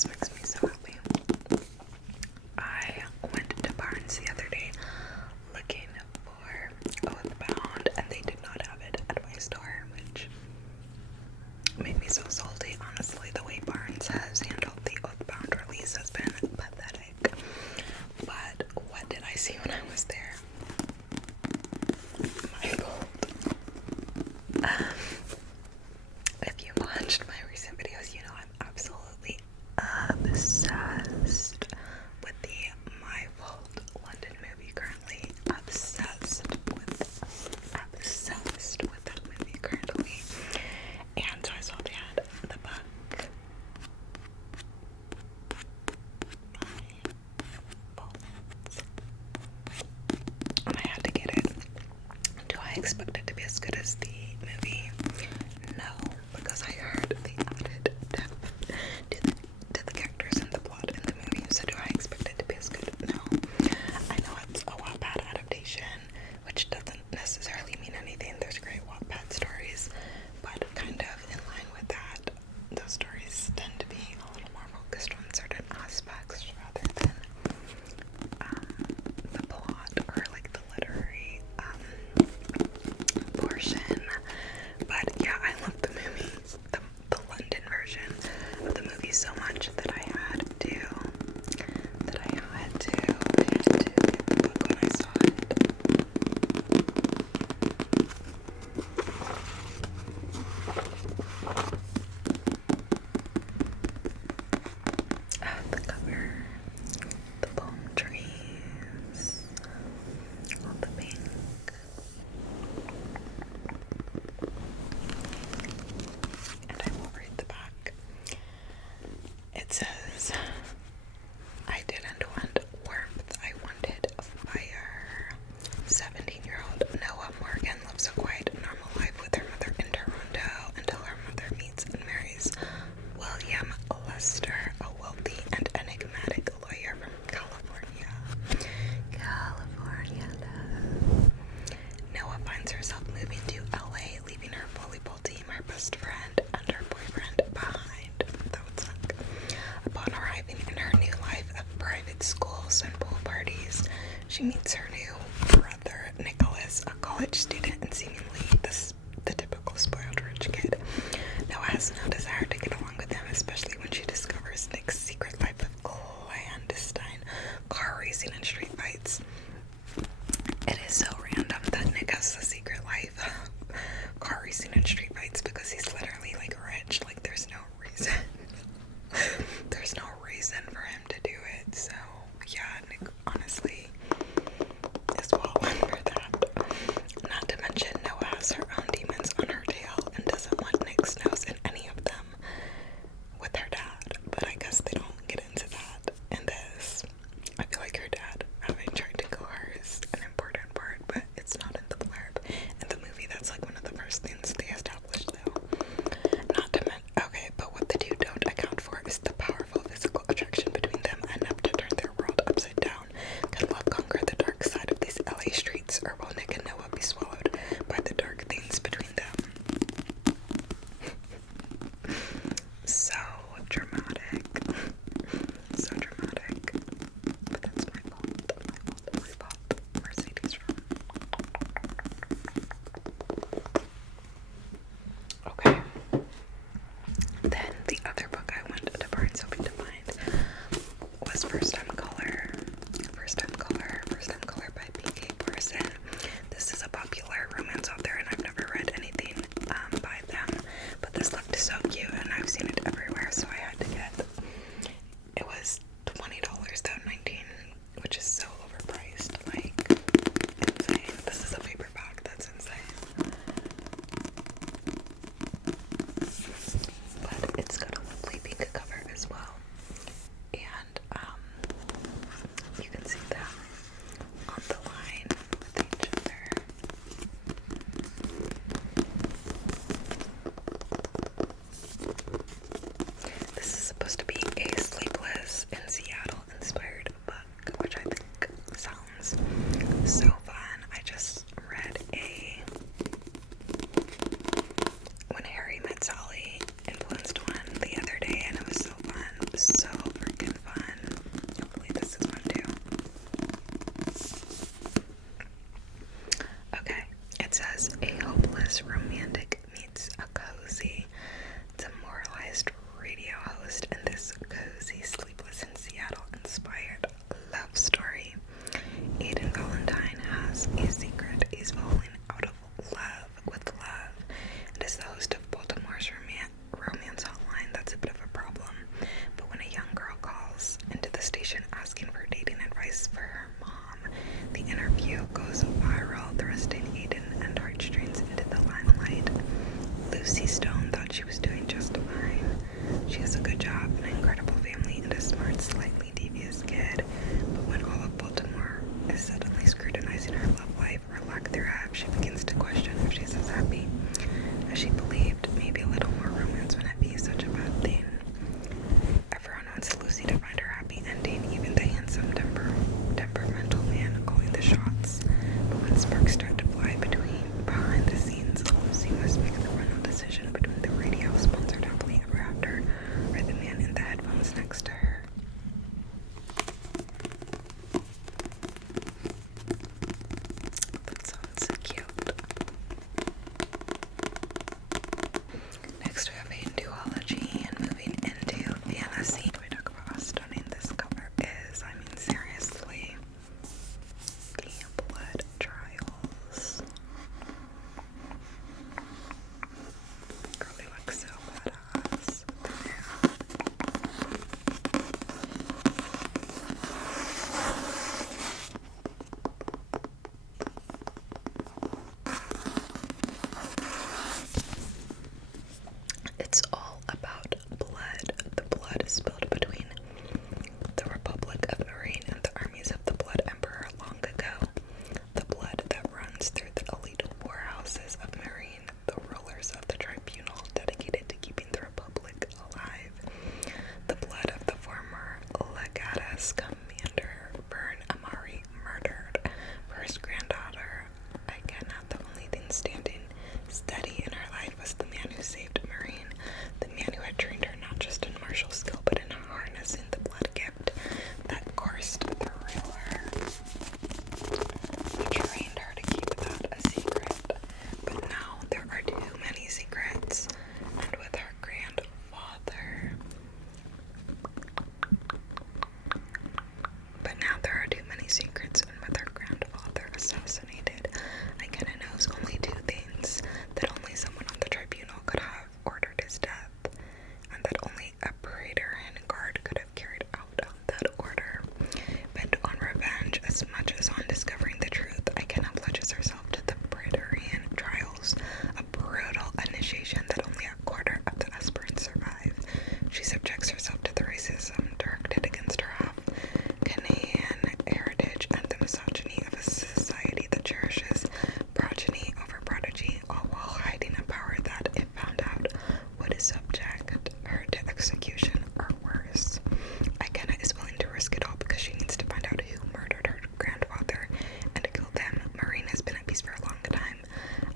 this makes me so happy. I went to Barnes the other day looking for Oathbound, and they did not have it at my store, which made me so salty. Honestly, the way Barnes has handled the Oathbound release has been pathetic. But what did I see when I was there? My fault. If you watched my recent videos, you know I'm absolutely obsessed with the My Fault London movie currently. Obsessed with that movie currently. And so I saw they had the book. My Fault. And I had to get it. Do I expect it to be as good as the movie? No, because I heard they added depth to the characters and the plot in the movie. So do I expect it to be as good? No. I know it's a Wattpad adaptation, which doesn't necessarily mean anything. There's great Wattpad stories, but kind of in line with that, those stories tend to be a little more focused on certain aspects rather than the plot or like the literary portion. But yeah, I love the movie, the London version of the movie so much that I had to get the book when I saw it. The cover, the palm trees, all the pink. And I will read the back. It says, I didn't want warmth, I wanted fire. 17-year-old Noah Morgan lives a quiet, normal life with her mother in Toronto until her mother meets and marries William Lester, a wealthy and enigmatic lawyer from California. California love. Noah finds herself moving to LA, leaving her volleyball team, her best friend, and her boyfriend behind. That would suck. Upon arriving in her new life of private schools and pool parties, she meets her new brother, Nicholas, a college student and seemingly the typical spoiled rich kid. Noah has no desire to get along with him, especially when she discovers Nick's secret life of clandestine car racing and street fights. It is so random that Nick has a secret life of car racing and street fights because he's literally like rich. Like there's no reason. There's no reason for him to do it. So yeah, Nick, honestly, subjects herself to the racism directed against her half-Canadian heritage and the misogyny of a society that cherishes progeny over prodigy, all while hiding a power that, if found out, would subject her to execution or worse. Ikenna is willing to risk it all because she needs to find out who murdered her grandfather and to kill them. Marine has been at peace for a long time.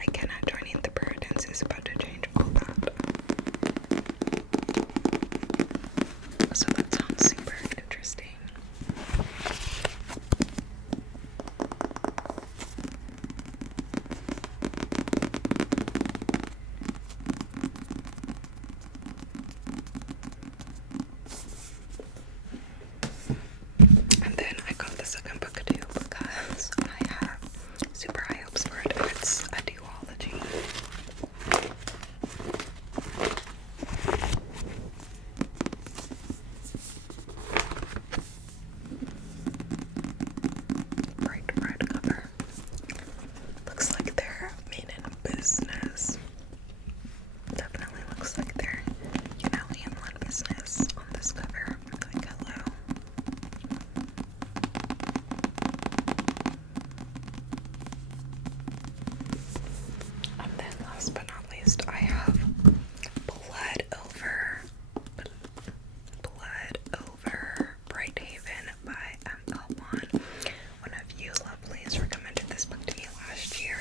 Ikenna joining the Puritans is about to change all that. So that sounds super interesting. And then I got the second book too because I have super high hopes for it. It's a duology. Bright red cover. Looks like they're made in business. Definitely looks like they're, handling business on this cover. Like, hello. And then last but not least, I have Blood Over Brighthaven by ML1. One of you lovelies recommended this book to me last year,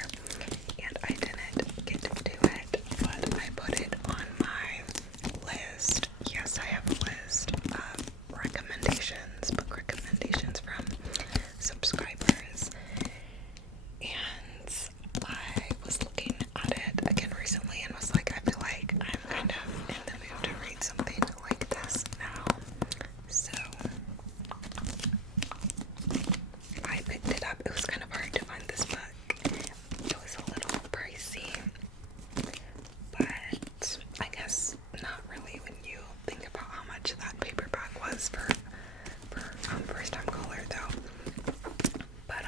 and I didn't get to it, but I put it on my list. Yes, I have a list of recommendations, book recommendations from subscribers, and I was looking at it again recently and was like, I feel like I'm kind of in the mood to read something like this now. So I picked it up. It was kind of hard to find this book. It was a little pricey, but I guess not really when you think about how much that paperback was for first time caller though. But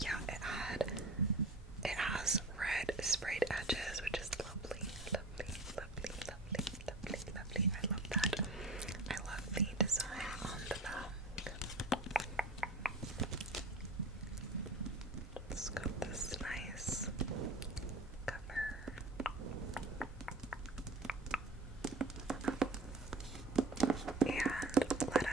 yeah, it has red sprayed edges, which is lovely. I love that. I love the design on the back. It's got this nice cover. And let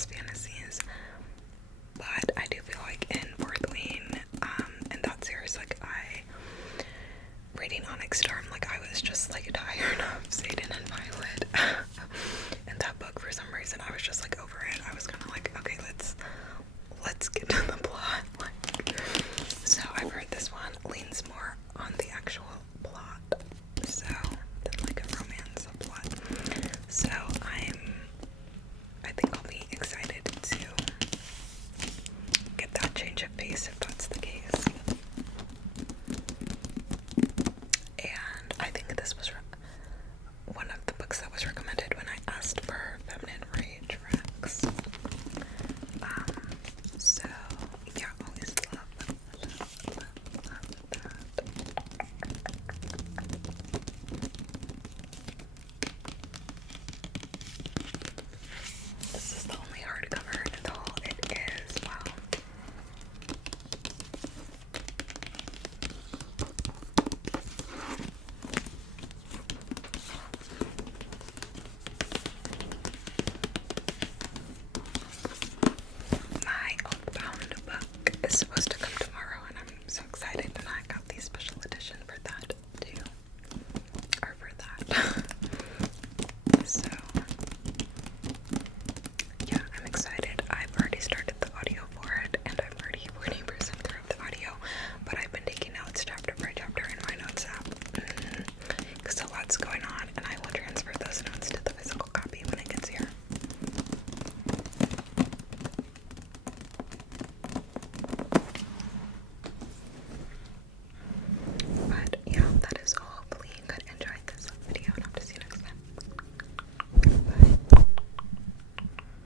romance fantasies. But I do feel like in Fourth Wing, in that series, like reading Onyx Storm, like I was just like tired of Satan and Violet.